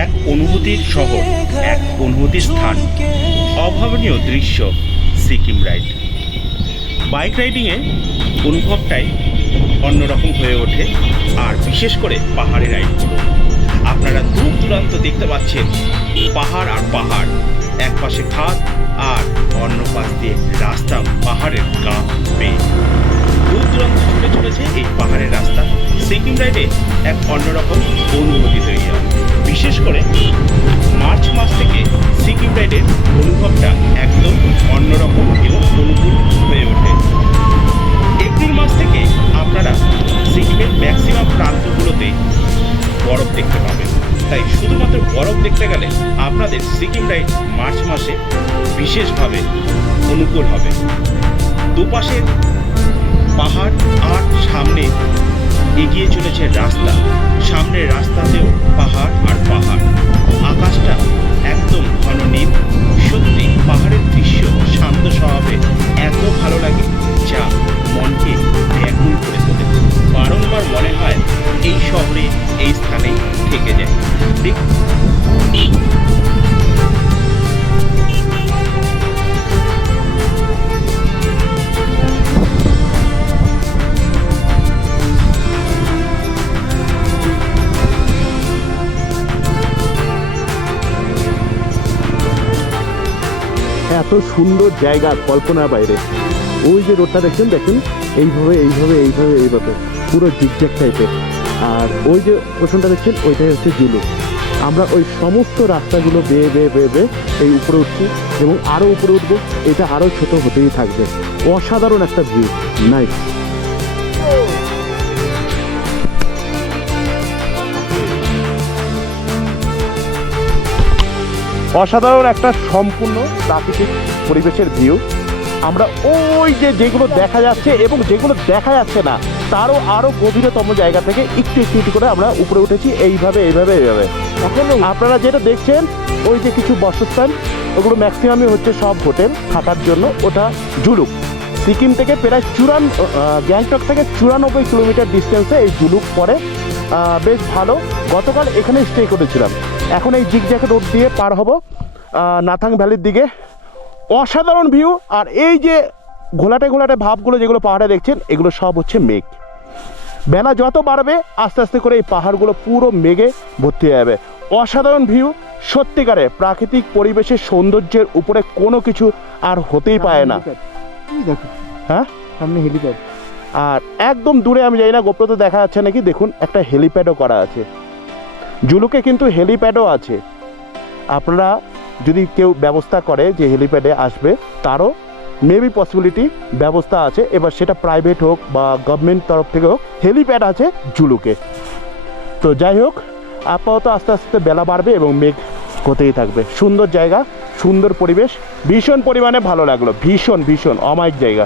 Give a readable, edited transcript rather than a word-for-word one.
এক অনুভূতির শহর, এক অনুভূতির স্থান, অভাবনীয় দৃশ্য সিকিম রাইড। বাইক রাইডিংয়ে অনুভবটাই অন্যরকম হয়ে ওঠে, আর বিশেষ করে পাহাড়ি রাইডগুলো। আপনারা দূর দূরান্ত দেখতে পাচ্ছেন পাহাড় আর পাহাড়, এক পাশে খাদ আর অন্য পাশ দিয়ে রাস্তা পাহাড়ের গা বেয়ে। দূর দূরান্ত ছুটে চলেছে এই পাহাড়ের রাস্তা। সিকিম রাইডে এক অন্যরকম অনুভূতি তৈরি হয়। বিশেষ করে মার্চ মাস থেকে সিকিম রাইডের অনুভবটা একদম অন্যরকম এবং অনুকূল হয়ে ওঠে। এপ্রিল মাস থেকে আপনারা সিকিমের ম্যাক্সিমাম প্রান্তগুলোতে বরফ দেখতে পাবেন। তাই শুধুমাত্র বরফ দেখতে গেলে আপনাদের সিকিম রাইড মার্চ মাসে বিশেষভাবে অনুকূল হবে। দুপাশে পাহাড় আর সামনে এগিয়ে চলেছে রাস্তা, সামনের রাস্তাতেও পাহাড় আর পাহাড়। আকাশটা একদম ঘন নীল। সত্যি পাহাড়ের দৃশ্য শান্ত স্বভাবে এত ভালো লাগে যা মনকে ব্যাকুল করে তোলে। বারংবার মনে হয় এই শহরে এই স্থানে থেকে যায়। এত সুন্দর জায়গা কল্পনার বাইরে। ওই যে রোডটা দেখছেন, দেখুন এইভাবে এইভাবে এইভাবে এইভাবে পুরো জিগজ্যাগ টাইপের। আর ওই যে পোষণটা দেখছেন ওইটাই হচ্ছে জুলু। আমরা ওই সমস্ত রাস্তাগুলো বেয়ে বেয়ে বেয়ে বেয়ে এই উপরে উঠছি এবং আরও উপরে উঠবো। এটা আরও ছোট হতেই থাকবে। অসাধারণ একটা ভিউ, নাইস। অসাধারণ একটা সম্পূর্ণ প্রাকৃতিক পরিবেশের ভিউ। আমরা ওই যে যেগুলো দেখা যাচ্ছে এবং যেগুলো দেখা যাচ্ছে না তারও আরও গভীরতম জায়গা থেকে একটু একটু একটু করে আমরা উপরে উঠেছি, এইভাবে এইভাবে এইভাবে। আপনারা যেটা দেখছেন ওই যে কিছু বাসস্থান, ওগুলো ম্যাক্সিমামই হচ্ছে সব হোটেল থাকার জন্য। ওটা জুলুক। সিকিম থেকে প্রায় গ্যাংটক থেকে 94 কিলোমিটার ডিস্টেন্সে এই জুলুক পড়ে। বেশ ভালো। গতকাল এখানে স্টে করেছিলাম। এখন এই জিগজ্যাগ রোড দিয়ে পার হব নাথাং ভ্যালির দিকে। অসাধারণ ভিউ। আর এই যে ঘোলাটে ঘোলাটে ভাবগুলো যেগুলো পাহাড়ে দেখছেন, এগুলো সব হচ্ছে মেঘ। বেলা যত বাড়বে আস্তে আস্তে করে এই পাহাড়গুলো পুরো মেঘে ভর্তি হয়ে যাবে। অসাধারণ ভিউ। সত্যিকারে প্রাকৃতিক পরিবেশের সৌন্দর্যের উপরে কোনো কিছু আর হতেই পারে না। হ্যাঁ, সামনে হেলিপ্যাড। আর একদম দূরে আমি জানি না গোপ্রতে দেখা যাচ্ছে নাকি, দেখুন একটা হেলিপ্যাডও করা আছে। জুলুকে কিন্তু হেলিপ্যাডও আছে। আপনারা যদি কেউ ব্যবস্থা করে যে হেলিপ্যাডে আসবে, তারও মেবি পসিবিলিটি ব্যবস্থা আছে। এবার সেটা প্রাইভেট হোক বা গভর্নমেন্ট তরফ থেকে হোক, হেলিপ্যাড আছে জুলুকে। তো যাই হোক, আপাতত আস্তে আস্তে বেলা বাড়বে এবং মেঘ হতেই থাকবে। সুন্দর জায়গা, সুন্দর পরিবেশ, ভীষণ পরিমাণে ভালো লাগলো। ভীষণ ভীষণ অমায়িক জায়গা।